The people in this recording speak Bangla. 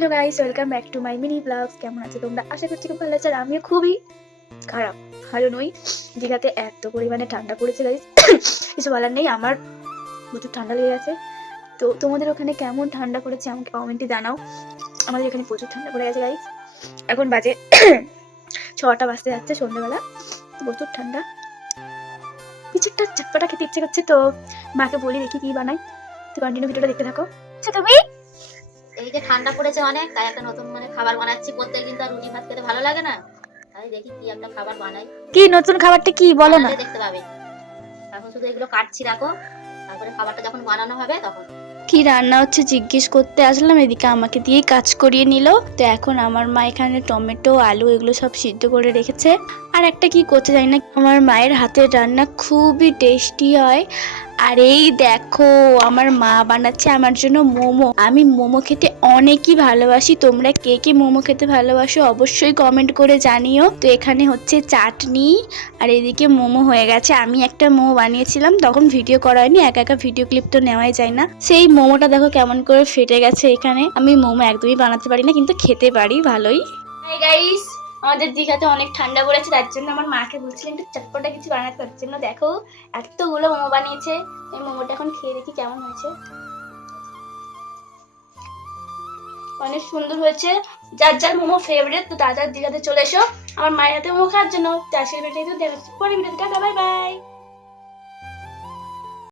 Hello guys, welcome back to my mini blogs. কেমন আছো তোমরা? আশা করছি খুব ভালো আছো। আর আমিও খুবই খারাপ, ভালো নই। দীঘাতে এত পরিমাণে ঠান্ডা পড়েছে গাইস, কিছু বলার নেই। আমার প্রচুর ঠান্ডা লেগে গেছে। তো তোমাদের ওখানে কেমন ঠান্ডা পড়েছে আমাকে কমেন্টে জানাও। আমাদের এখানে প্রচুর ঠান্ডা পড়ে গেছে গাইস। এখন বাজে 6টা বাজতে যাচ্ছে সন্ধ্যাবেলা। প্রচুর ঠান্ডা, কিছু একটা চটপটা খেতে ইচ্ছে করছে। তো মাকে বলি দেখি কি বানাই। তো কন্টিনিউ ভিডিওটা দেখতে থাকো। আচ্ছা তুমি? এই যে ঠান্ডা পড়েছে অনেক, তাই একটা নতুন খাবার বানাচ্ছি। প্রত্যেকদিন তো আর রুটি ভাত খেতে ভালো লাগে না, তাই দেখি কি একটা খাবার বানাই। কি নতুন খাবারটা কি বলো না? বানালে দেখতে পাবে। এখন শুধু এগুলো কাটছি, রাখো। তারপরে খাবারটা যখন বানানো হবে তখন। কি রান্না হচ্ছে জিজ্ঞেস করতে আসলাম, এদিকে আমাকে দিয়েই কাজ করিয়ে নিল। তো এখন আমার মা এখানে টমেটো আলু এগুলো সব সিদ্ধ করে রেখেছে। আর একটা কি করতে জানি না, আমার মায়ের হাতের রান্না খুবই টেস্টি হয়। আর এই দেখো, আমার মা বানাচ্ছে আমার জন্য মোমো। আমি মোমো খেতে অনেকই ভালোবাসি। তোমরা কে কে মোমো খেতে ভালোবাসো অবশ্যই কমেন্ট করে জানিও। তো এখানে হচ্ছে চাটনি আর এদিকে মোমো হয়ে গেছে। আমি একটা মোমো বানিয়েছিলাম, তখন ভিডিও করা হয়নি, একা একা ভিডিও ক্লিপ তো নেওয়াই যায় না। সেই মোমোটা দেখো কেমন করে ফেটে গেছে। এখানে আমি মোমো একদমই বানাতে পারি না, কিন্তু খেতে পারি ভালোই। হাই গাইস, আমাদের দীঘাতে অনেক ঠান্ডা পড়েছে, তার জন্য আমার মাকে বলছিলাম একটু চটপটা কিছু বানাতে। তার জন্য দেখো এতগুলো মোমো বানিয়েছে। এই মোমোটা এখন খেয়ে দেখি কেমন হয়েছে। অনেক সুন্দর হয়েছে। যার যার মোমো ফেভারিট, তো তারা দীঘাতে চলে এসো আমার মায়ের হাতে মোমো খাওয়ার জন্য। তো আজকের ভিডিওটা পরে ভিডিওটা, বাই বাই।